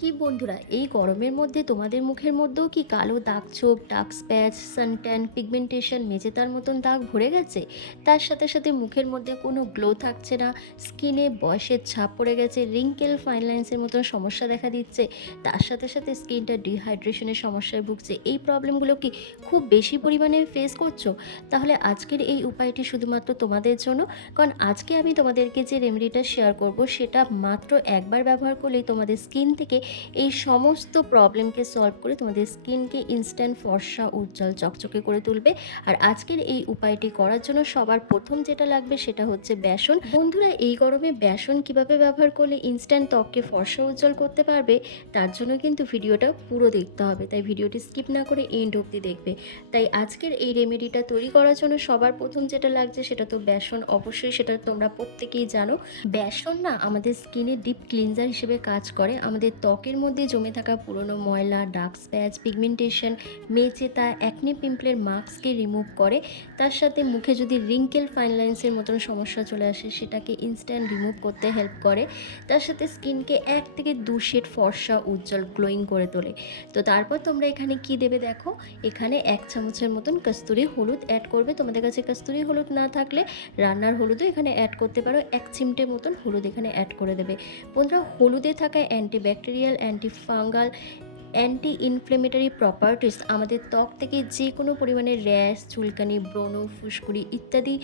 কি বন্ধুরা, এই গরমের মধ্যে তোমাদের মুখের মধ্যেও কি কালো দাগ ছোপ ডার্ক স্প্যাচ সানট্যান পিগমেন্টেশন মেজেতার মতন দাগ ভরে গেছে? তার সাথে সাথে মুখের মধ্যে কোনো গ্লো থাকছে না স্কিনে বয়সের ছাপ পড়ে গেছে রিঙ্কেল ফাইন লাইন্সের মতন সমস্যা দেখা দিচ্ছে, তার সাথে সাথে স্কিনটা ডিহাইড্রেশনের সমস্যায় ভুগছে। এই প্রবলেমগুলো কি খুব বেশি পরিমাণে ফেস করছ? তাহলে আজকের এই উপায়টি শুধুমাত্র তোমাদের জন্য, কারণ আজকে আমি তোমাদেরকে যে রেমেডিটা শেয়ার করব, সেটা মাত্র একবার ব্যবহার করলেই তোমাদের স্কিন থেকে এই সমস্ত প্রবলেমকে সলভ করে তোমাদের স্কিনকে ইনস্ট্যান্ট ফর্সা, উজ্জ্বল, চকচকে করে তুলবে। আর আজকের এই উপায়টি করার জন্য সবার প্রথম যেটা লাগবে সেটা হচ্ছে বেসন। বন্ধুরা, এই গরমে বেসন কীভাবে ব্যবহার করলে ইনস্ট্যান্ট ত্বককে ফর্সা, উজ্জ্বল করতে পারবে, তার জন্য কিন্তু ভিডিওটা পুরো দেখতে হবে। তাই ভিডিওটি স্কিপ না করে এন্ড অবধি দেখবে। তাই আজকের এই রেমেডিটা তৈরি করার জন্য সবার প্রথম যেটা লাগছে সেটা তো বেসন। অবশ্যই সেটা তোমরা প্রত্যেকেই জানো। বেসন না আমাদের স্কিনে ডিপ ক্লিনজার হিসেবে কাজ করে। আমাদের ত্বকের মধ্যে জমে থাকা পুরনো ময়লা, ডার্ক স্প্যাচ, পিগমেন্টেশন, মেচেতা অ্যাকনি পিম্পলের মাস্ককে রিমুভ করে, তার সাথে মুখে যদি রিঙ্কেল ফাইন লাইন্সের মতন সমস্যা চলে আসে, সেটাকে ইনস্ট্যান্ট রিমুভ করতে হেল্প করে। তার সাথে স্কিনকে এক থেকে দু শেড ফর্সা, উজ্জ্বল গ্লোয়িং করে তোলে। তো তারপর তোমরা এখানে কি দেবে দেখো? এখানে এক চামচের মতন কস্তুরি হলুদ অ্যাড করবে। তোমাদের কাছে কস্তুরি হলুদ না থাকলে রান্নার হলুদও এখানে অ্যাড করতে পারো। এক চিমটে মতন হলুদ এখানে অ্যাড করে দেবে। বন্ধুরা, হলুদে থাকা anti bacterial anti fungal anti inflammatory properties আমাদের ত্বক থেকে যে কোনো পরিমাণে র্যাশ, চুলকানি, ব্রণ, ফুসকুড়ি ইত্যাদি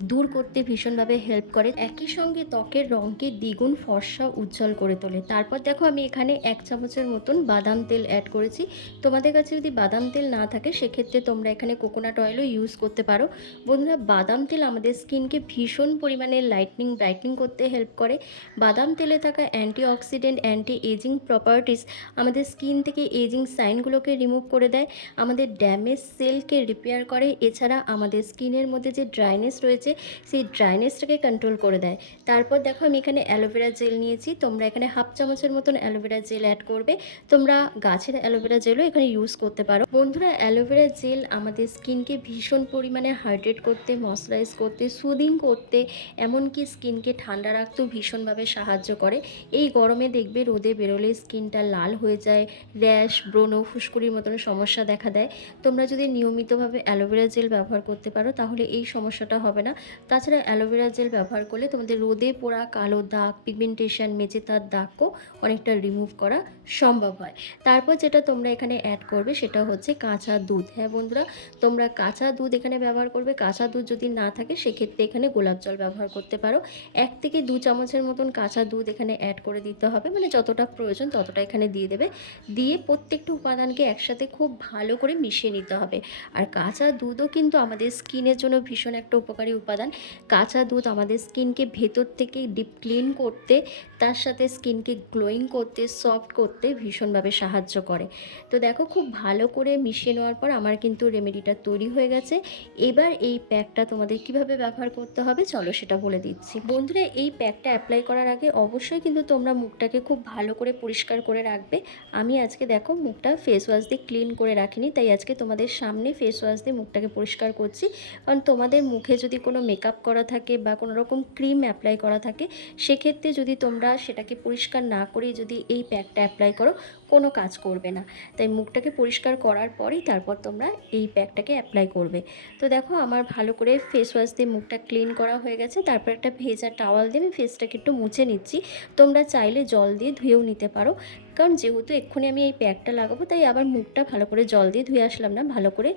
দূর করতে ভীষণভাবে হেল্প করে। একই সঙ্গে ত্বকের রঙকে দ্বিগুণ ফর্সা উজ্জ্বল করে তোলে। তারপর দেখো আমি এখানে এক চামচের মতন বাদাম তেল অ্যাড করেছি। তোমাদের কাছে যদি বাদাম তেল না থাকে, সেক্ষেত্রে তোমরা এখানে কোকোনাট অয়েলও ইউজ করতে পারো। বন্ধুরা, বাদাম তেল আমাদের স্কিনকে ভীষণ পরিমাণে লাইটনিং ব্রাইটনিং করতে হেল্প করে। বাদাম তেলে থাকা anti oxidant anti ageing properties আমাদের স্কিন থেকে এজিং সাইনগুলোকে রিমুভ করে দেয়। আমাদের ড্যামেজ সেলকে রিপেয়ার করে। এছাড়া আমাদের স্কিনের মধ্যে যে ড্রাইনেস রয়েছে সেই ড্রাইনেসটাকে কন্ট্রোল করে দেয়। তারপর দেখো আমি এখানে অ্যালোভেরা জেল নিয়েছি, তোমরা এখানে হাফ চামচের মতন অ্যালোভেরা জেল অ্যাড করবে। তোমরা গাছের অ্যালোভেরা জেলও এখানে ইউজ করতে পারো। বন্ধুরা অ্যালোভেরা জেল আমাদের স্কিনকে ভীষণ পরিমাণে হাইড্রেট করতে ময়শ্চারাইজ করতে সুদিং করতে, এমনকি স্কিনকে ঠান্ডা রাখতেও ভীষণভাবে সাহায্য করে। এই গরমে দেখবে রোদে বেরোলে স্কিনটা লাল হয়ে যায় র্যাশ ব্রণ ফুসকুড়ির মতন সমস্যা দেখা দেয়। তোমরা যদি নিয়মিতভাবে অ্যালোভেরা জেল ব্যবহার করতে পারো, তাহলে এই সমস্যাটা হবে না। তাছাড়া অ্যালোভেরা জেল ব্যবহার করলে তোমাদের রোদে পোড়া কালো দাগ, পিগমেন্টেশন মেচেতার দাগকেও অনেকটা রিমুভ করা সম্ভব হয়। তারপর যেটা তোমরা এখানে অ্যাড করবে সেটা হচ্ছে কাঁচা দুধ। হ্যাঁ বন্ধুরা, তোমরা কাঁচা দুধ এখানে ব্যবহার করবে। কাঁচা দুধ যদি না থাকে সেক্ষেত্রে এখানে গোলাপ জল ব্যবহার করতে পারো। এক থেকে দু চামচের মতন কাঁচা দুধ এখানে অ্যাড করে দিতে হবে। মানে যতটা প্রয়োজন ততটা এখানে দিয়ে দেবে। দিয়ে প্রত্যেকটা উপাদানকে একসাথে খুব ভালো করে মিশিয়ে নিতে হবে। আর কাঁচা দুধও কিন্তু আমাদের স্কিনের জন্য ভীষণ একটা উপকারী উপাদান। কাঁচা দুধ আমাদের স্কিনকে ভেতর থেকে ডিপ ক্লিন করতে তার সাথে স্কিনকে গ্লোয়িং করতে, সফট করতে ভীষণভাবে সাহায্য করে। তো দেখো, খুব ভালো করে মিশিয়ে নেওয়ার পর আমার কিন্তু রেমেডিটা তৈরি হয়ে গেছে। এবার এই প্যাকটা তোমাদের কীভাবে ব্যবহার করতে হবে চলো সেটা বলে দিচ্ছি। বন্ধুরা, এই প্যাকটা অ্যাপ্লাই করার আগে অবশ্যই কিন্তু তোমরা মুখটাকে খুব ভালো করে পরিষ্কার করে রাখবে। আমি আজকে দেখো মুখটা ফেস ওয়াশ দিয়ে ক্লিন করে রাখিনি, তাই আজকে তোমাদের সামনে ফেস ওয়াশ দিয়ে মুখটাকে পরিষ্কার করছি। কারণ তোমাদের মুখে যদি কোনো মেকআপ করা থাকে বা কোনো রকম ক্রিম অ্যাপ্লাই করা থাকে, সেক্ষেত্রে যদি তোমরা সেটাকে পরিষ্কার না করে যদি এই প্যাকটা অ্যাপ্লাই করো, কোনো কাজ করবে না। তাই মুখটাকে পরিষ্কার করার পরেই তারপর তোমরা এই প্যাকটাকে অ্যাপ্লাই করবে। তো দেখো আমার ভালো করে ফেস ওয়াশ দিয়ে মুখটা ক্লিন করা হয়ে গেছে। তারপর একটা ভেজা টাওয়াল দিয়ে আমি ফেসটাকে একটু মুছে নিচ্ছি। তোমরা চাইলে জল দিয়ে ধুয়েও নিতে পারো। কারণ যেহেতু এক্ষুনি আমি এই প্যাকটা লাগাবো, তাই আবার মুখটা ভালো করে জল দিয়ে ধুয়ে আসলাম না, ভালো করে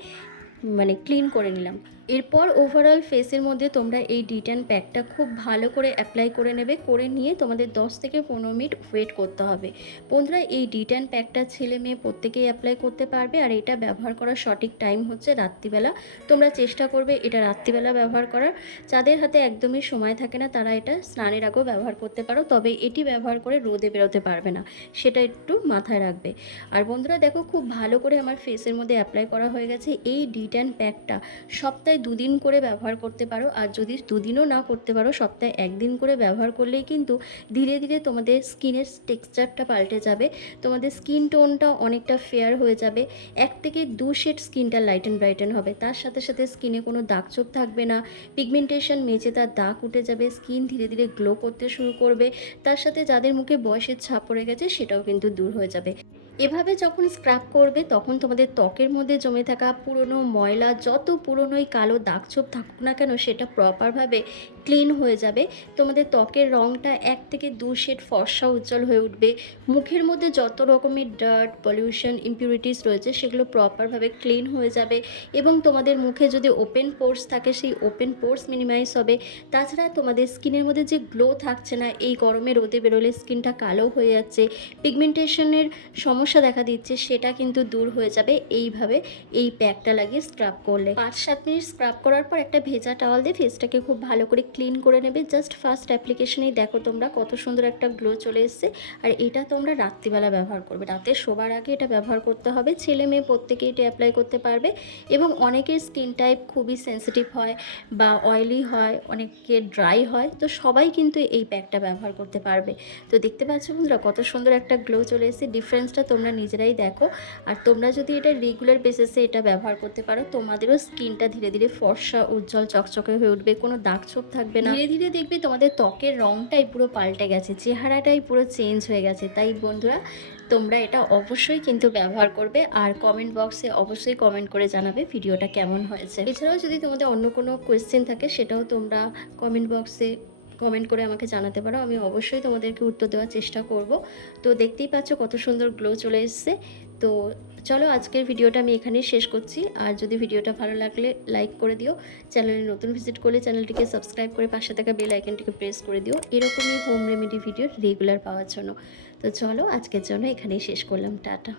মানে ক্লিন করে নিলাম। এরপর ওভারঅল ফেসের মধ্যে তোমরা এই ডিটেন প্যাকটা খুব ভালো করে অ্যাপ্লাই করে নেবে, করে নিয়ে তোমাদের 10 থেকে পনেরো মিনিট ওয়েট করতে হবে। বন্ধুরা, এই ডিটেন প্যাকটা ছেলে মেয়ে প্রত্যেকেই অ্যাপ্লাই করতে পারবে আর এটা ব্যবহার করার সঠিক টাইম হচ্ছে রাত্রিবেলা। তোমরা চেষ্টা করবে এটা রাত্রিবেলা ব্যবহার করার। যাদের হাতে একদমই সময় থাকে না, তারা এটা স্নানের আগেও ব্যবহার করতে পারো, তবে এটি ব্যবহার করে রোদে বেরোতে পারবে না, সেটা একটু মাথায় রাখবে। আর বন্ধুরা, দেখো খুব ভালো করে আমার ফেসের মধ্যে অ্যাপ্লাই করা হয়ে গেছে। এই ডিটেন প্যাকটা। সপ্তাহে দুদিন করে ব্যবহার করতে পারো, আর যদি দুদিনও না করতে পারো, সপ্তাহে একদিন করে ব্যবহার করলেই কিন্তু ধীরে ধীরে তোমাদের স্কিনের টেক্সচারটা পাল্টে যাবে। তোমাদের স্কিন টোনটা অনেকটা ফেয়ার হয়ে যাবে। এক থেকে দু শেড স্কিনটা লাইট অ্যান্ড ব্রাইটেন হবে। তার সাথে সাথে স্কিনে কোনো দাগ চোখ থাকবে না। পিগমেন্টেশন মেচে তার দাগ উঠে যাবে, স্কিন ধীরে ধীরে গ্লো করতে শুরু করবে। তার সাথে যাদের মুখে বয়সের ছাপ পড়ে গেছে, সেটাও কিন্তু দূর হয়ে যাবে। এভাবে যখন স্ক্রাব করবে, তখন তোমাদের ত্বকের মধ্যে জমে থাকা পুরনো ময়লা, যত পুরনোই কালো দাগ চোপ থাকুক না কেন, সেটা প্রপারভাবে ক্লিন হয়ে যাবে। তোমাদের ত্বকের রঙটা এক থেকে দু শেড ফর্সা উজ্জ্বল হয়ে উঠবে। মুখের মধ্যে যত রকমের ডার্ট পলিউশন ইম্পিউরিটিস রয়েছে, সেগুলো প্রপারভাবে ক্লিন হয়ে যাবে এবং তোমাদের মুখে যদি ওপেন পোর্স থাকে, সেই ওপেন পোর্স মিনিমাইজ হবে। তাছাড়া তোমাদের স্কিনের মধ্যে যে গ্লো থাকছে না, এই গরমে রোদে বেরোলে স্কিনটা কালো হয়ে যাচ্ছে। পিগমেন্টেশনের সমস্যা দেখা দিচ্ছে, সেটা কিন্তু দূর হয়ে যাবে। এইভাবে এই প্যাকটা লাগিয়ে স্ক্রাব করলে। পাঁচ সাত মিনিট স্ক্রাব করার পর একটা ভেজা টাওয়াল দিয়ে ফেসটাকে খুব ভালো করে ক্লিন করে নেবে। জাস্ট ফার্স্ট অ্যাপ্লিকেশনেই দেখো তোমরা কত সুন্দর একটা গ্লো চলে এসছে। আর এটা তোমরা রাত্রিবেলা ব্যবহার করবে। রাতে শোবার আগে এটা ব্যবহার করতে হবে। ছেলে মেয়ে প্রত্যেকে এটা অ্যাপ্লাই করতে পারবে। এবং অনেকের স্কিন টাইপ খুবই সেন্সিটিভ হয় বা অয়েলি হয়, অনেকে ড্রাই হয়। তো সবাই কিন্তু এই প্যাকটা ব্যবহার করতে পারবে। তো দেখতে পাচ্ছ বন্ধুরা কত সুন্দর একটা গ্লো চলে এসেছে। ডিফারেন্সটা তোমরা নিজেরাই দেখো। আর তোমরা যদি এটা রেগুলার বেসিসে এটা ব্যবহার করতে পারো, তোমাদেরও স্কিনটা ধীরে ধীরে ফর্সা, উজ্জ্বল, চকচকে হয়ে উঠবে। কোনো দাগ ছোপ থাকবে না। ধীরে ধীরে দেখবে তোমাদের ত্বকের রঙটাই পুরো পাল্টে গেছে, চেহারাটাই পুরো চেঞ্জ হয়ে গেছে। তাই বন্ধুরা, তোমরা এটা অবশ্যই কিন্তু ব্যবহার করবে আর কমেন্ট বক্সে অবশ্যই কমেন্ট করে জানাবে ভিডিওটা কেমন হয়েছে। এছাড়াও যদি তোমাদের অন্য কোনো কোয়েশ্চেন থাকে, সেটাও তোমরা কমেন্ট বক্সে কমেন্ট করে আমাকে জানাতে পারো। আমি অবশ্যই তোমাদেরকে উত্তর দেওয়ার চেষ্টা করব। তো দেখতেই পাচ্ছ কত সুন্দর গ্লো চলে এসছে। তো চলো আজকের ভিডিওটা আমি এখানেই শেষ করছি। আর যদি ভিডিওটা ভালো লাগলে লাইক করে দিও। চ্যানেলে নতুন ভিজিট করলে চ্যানেলটিকে সাবস্ক্রাইব করে পাশে থাকা বেল আইকনটিকে প্রেস করে দিও। এরকমই হোম রেমেডি ভিডিও রেগুলার পাওয়ার জন্য। তো চলো আজকের জন্য এখানেই শেষ করলাম। টাটা।